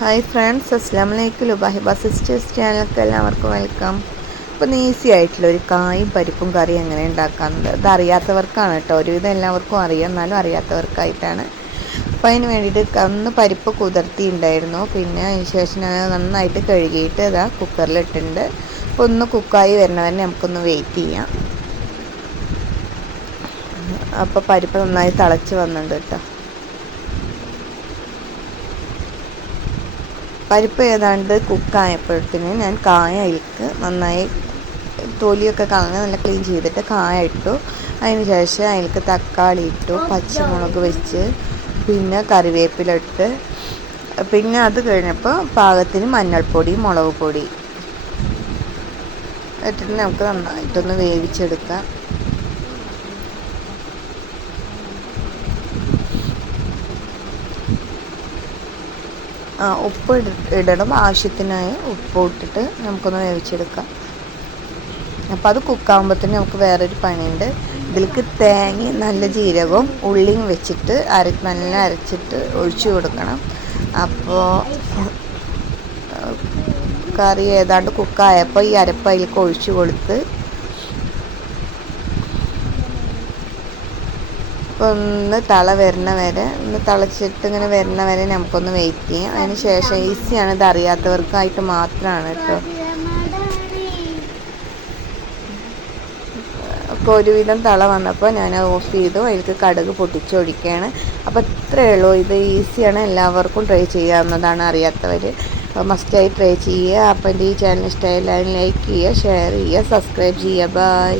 Hi friends അസ്ലാം വലൈക്കും ലുബാഹിബ sisters ചാനലിലേക്ക് എല്ലാവർക്കും വെൽക്കം അപ്പോൾ ഈസി ആയിട്ടുള്ള ഒരു കായും പരിപ്പും കറി എങ്ങനെ ഉണ്ടാക്കാമെന്നത് ഇത് അറിയാത്തവർക്കാണ് കേട്ടോ. ഒരുവിധം എല്ലാവർക്കും അറിയാം. എന്നാലും അറിയാത്തവർക്കായിട്ടാണ്. അപ്പോൾ അതിന് വേണ്ടിയിട്ട് അന്ന് പരിപ്പ് കുതിർത്തി ഉണ്ടായിരുന്നു പിന്നെ അതിന് ശേഷം നന്നായിട്ട് കഴുകിയിട്ട് ഇതാ കുക്കറിലിട്ടുണ്ട് അപ്പോൾ ഒന്ന് കുക്കായി വരണവരെ നമുക്കൊന്ന് വെയിറ്റ് ചെയ്യാം. അപ്പോൾ പരിപ്പ് നന്നായി തിളച്ച് വന്നിട്ടുണ്ട് കേട്ടോ. പരിപ്പ് ഏതാണ്ട് കുക്കായപ്പോഴത്തേന് ഞാൻ കായ ഇട്ട് നന്നായി തൊലിയൊക്കെ കളഞ്ഞ് നല്ല ക്ലീൻ ചെയ്തിട്ട് കായ ഇട്ടു. അതിന് ശേഷം അതിലേക്ക് തക്കാളി ഇട്ടു പച്ചമുളക് വെച്ച് പിന്നെ കറിവേപ്പില ഇട്ട്. പിന്നെ അത് കഴിഞ്ഞപ്പോൾ പാകത്തിന് മഞ്ഞൾപ്പൊടി മുളക് പൊടി ഇട്ടിട്ട് നമുക്ക് നന്നായിട്ടൊന്ന് വേവിച്ചെടുക്കാം. ഉപ്പ് ഇടണം. ആവശ്യത്തിനായി ഉപ്പ് ഇട്ടിട്ട് നമുക്കൊന്ന് വേവിച്ചെടുക്കാം. അപ്പോൾ അത് കുക്കാകുമ്പോഴത്തേന് നമുക്ക് വേറൊരു പണിയുണ്ട്. ഇതിലേക്ക് തേങ്ങ നല്ല ജീരകവും ഉള്ളിയും വെച്ചിട്ട് അര നല്ല അരച്ചിട്ട് ഒഴിച്ചു കൊടുക്കണം. അപ്പോൾ കറി ഏതാണ്ട് കുക്കായപ്പോൾ ഈ അരപ്പ് അതിലേക്ക് ഒഴിച്ചു കൊടുത്ത് ഒന്ന് തള വരണ വരെ ഒന്ന് തളച്ചിട്ട് ഇങ്ങനെ വരണ വരെ നമുക്കൊന്ന് വെയിറ്റ് ചെയ്യാം. അതിന് ശേഷം ഈസിയാണ് ഇത് അറിയാത്തവർക്കായിട്ട് മാത്രമാണ് കേട്ടോ. അപ്പോൾ ഒരുവിധം തള വന്നപ്പോൾ ഞാൻ ഓഫ് ചെയ്തു അതിലേക്ക് കടുക് പൊട്ടിച്ചൊഴിക്കുകയാണ് അപ്പോൾ ഇത്രയേ ഉള്ളൂ. ഇത് ഈസിയാണ് എല്ലാവർക്കും ട്രൈ ചെയ്യാവുന്നതാണ് അറിയാത്തവർ മസ്റ്റായി ട്രൈ ചെയ്യുക. അപ്പോൾ എന്റെ ഈ ചാനൽ ഇഷ്ടമായി ലൈക്ക് ചെയ്യുക ഷെയർ ചെയ്യുക സബ്സ്ക്രൈബ് ചെയ്യുക. ബൈ